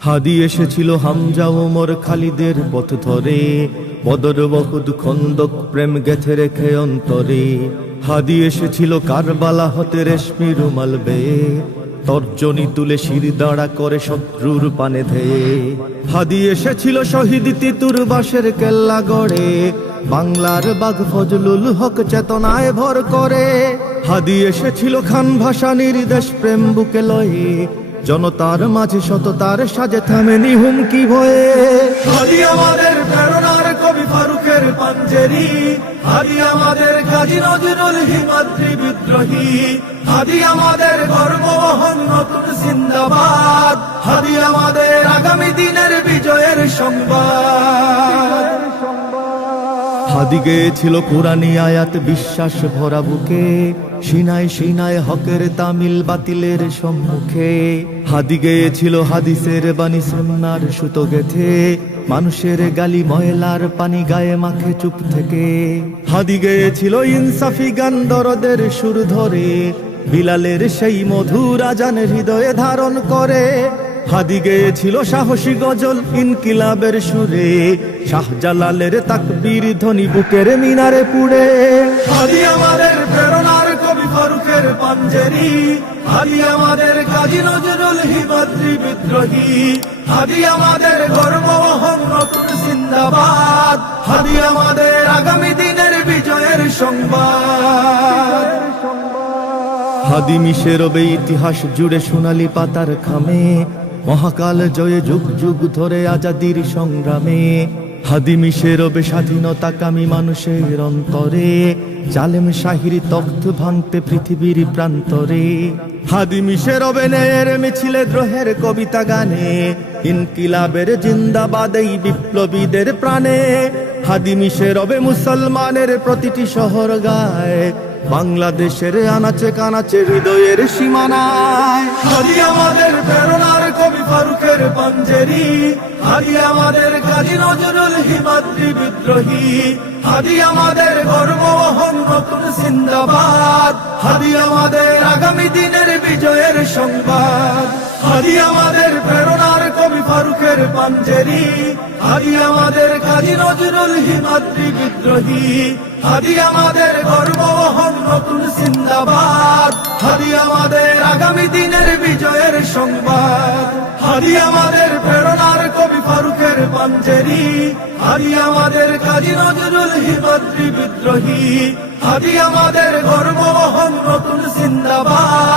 হাদি এসেছিল হামজা ওমর খালিদের পথ ধরে। বদর বহুদ খন্দক প্রেম গেথে রেখে অন্তরে। হাদি এসেছিল কারবালা হতে রেশমি রুমাল বেয়ে। তর্জনী তুলে শির দাঁড়া করে শত্রুর পানে ধেয়ে। হাদি এসেছিল শহীদ তিতুর বাসের কেল্লা গড়ে। বাংলার বাঘ ফজলুল হক চেতনায় ভর করে। হাদি এসেছিল খান ভাষা নির্দেশ প্রেম বুকে লয়ে। জনতার মাঝে সততার সাজে থামেনি হুমকি ভয়ে। হাদি আমাদের প্রেরণার কবি ফারুকের পাঞ্জেরি। হাদি আমাদের কাজী নজরুল হিমাদ্রি বিদ্রোহী। হাদি আমাদের গর্ববহন নতুন জিন্দাবাদ। হাদি আমাদের আগামী দিনের বিজয়ের সংবাদ। হাদি গেয়েছিল কোরআনী আয়াত, বিশ্বাস ভরা বুকে। সিনায় সিনায় হকের তামিল বাতিলের সম্মুখে। হাদি গেয়েছিল হাদিসের বাণী, সুন্নার সুতো গেথে। মানুষের গালি ময়লার পানি গায়ে মাখে চুপ থেকে। হাদি গেয়েছিল ইনসাফি গান দরদের সুর ধরে। বিলালের সেই মধুর আজান হৃদয়ে ধারণ করে। হাদি গেয়েছিল সাহসী গজল ইনকিলাবের সুরে। শাহজালালের তাকবীর ধ্বনি বুকের মিনারে পুড়ে। হাদি আমাদের প্রেরণার কবি ফারুকের পাঞ্জেরি। হাদি আমাদের কাজী নজরুল হিমাদ্রি বিদ্রোহী। হাদি আমাদের গর্ববহন নতুন জিন্দাবাদ হাদি আমাদের আগামী দিনের বিজয়ের সংবাদ। হাদি মিশে রবে ইতিহাস জুড়ে সোনালি পাতার খামে। মহাকাল জয়ে যুগ যুগ ধরে আজাদির সংগ্রামে হাদি মিশে রবে স্বাধীনতা কামী মানুষের অন্তরে, জালেম শাহির তখ্ত ভাঙতে পৃথিবীর প্রান্তরে। হাদি মিশে রবে ন্যায়ের মিছিলে দ্রোহের কবিতা গানে, ইনকিলাবের জিন্দাবাদ বিপ্লবীদের প্রাণে। হাদি মিশে রবে মুসলমানের প্রতিটি শহর গায় বাংলাদেশের আনাচে কানাচে হৃদয়ের সীমানায়। হাদি আমাদের প্রেরণার কবি ফারুকের পাঞ্জেরি। হাদি আমাদের কাজী নজরুল হিমাদ্রি বিদ্রোহী। হাদি আমাদের গর্ববহন নতুন জিন্দাবাদ হাদি আমাদের আগামী দিনের বিজয়ের সংবাদ। হাদি আমাদের প্রেরণার কবি ফারুকের পাঞ্জেরি। হাদি আমাদের কাজী নজরুল হিমাদ্রি বিদ্রোহী। হাদি আমাদের গর্ববহন নতুন জিন্দাবাদ হাদি আমাদের আগামী দিনের বিজয়ের সংবাদ। হাদি আমাদের প্রেরণার কবি ফারুকের পাঞ্জেরি। হাদি আমাদের কাজী নজরুল হিমাদ্রি বিদ্রোহী। হাদি আমাদের গর্ববহন নতুন জিন্দাবাদ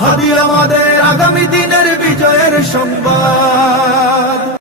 হাদি আমাদের আগামী দিনের বিজয়ের সংবাদ।